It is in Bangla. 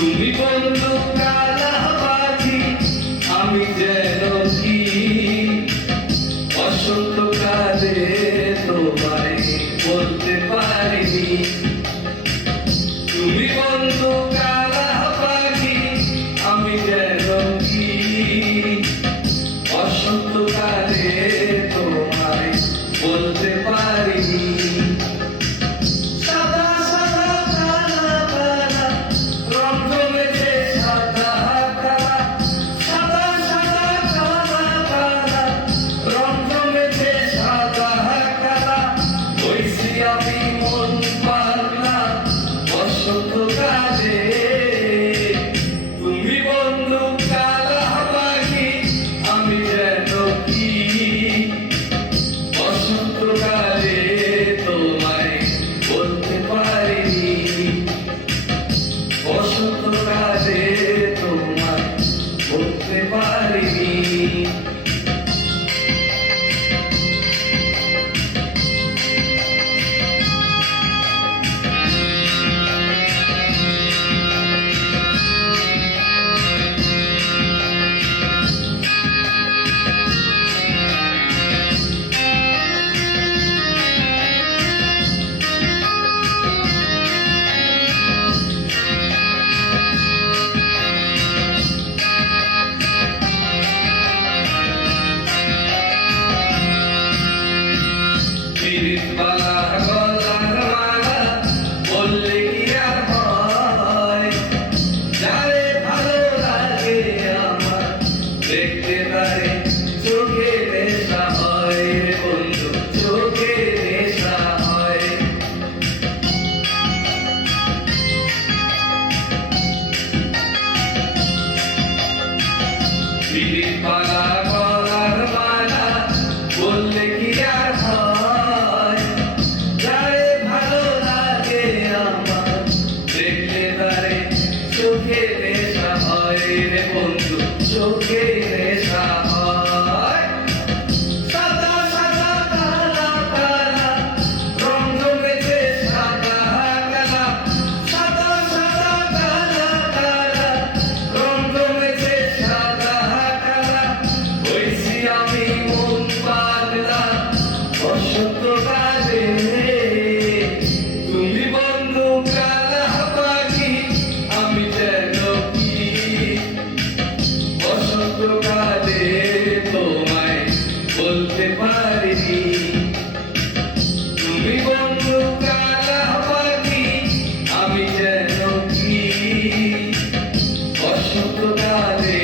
তুমি বন্ধু কালা পাখি, আমি যেন কি বসন্তকালে তোমায় বলতে পারিনি। তুমি বন্ধু কালা পাখি, আমি যেন কি বসন্তকালে তোমায় বলতে পারিনি। আমি মন পাগলা বসন্তকালে, তুমি বন্ধু কালা পাখি, আমি যেন কি বসন্তকালে তোমায় বলতে পারিনি। বসন্তকালে তোমায় বলতে পারিনি। মালা গলার মালা বললে কি আর হয়, যারে ভালো লাগে আমার দেখতে পারে চোখে নেশা হয় রে বন্ধু, চোখে নেশা হয়। মালা গলার মালা বললে কি আর হয়, যারে ভালো লাগে আমার দেখলে তারে চোখে নেশা হয় রে বন্ধু, চোখে নেশা হয়। সাদা সাদা কালা কালা রং জমেছে সাদা কালা, সাদা সাদা কালা কালা রং জমেছে সাদা কালা। হইছি আমি মন পাগলা বসন্তকালে, তুমি বন্ধু কালা পাখি, আমি যেন কি বসন্তকালে তোমায় বলতে পারিনি। তুমি বন্ধু কালা পাখি, আমি যেন কি বসন্তকালে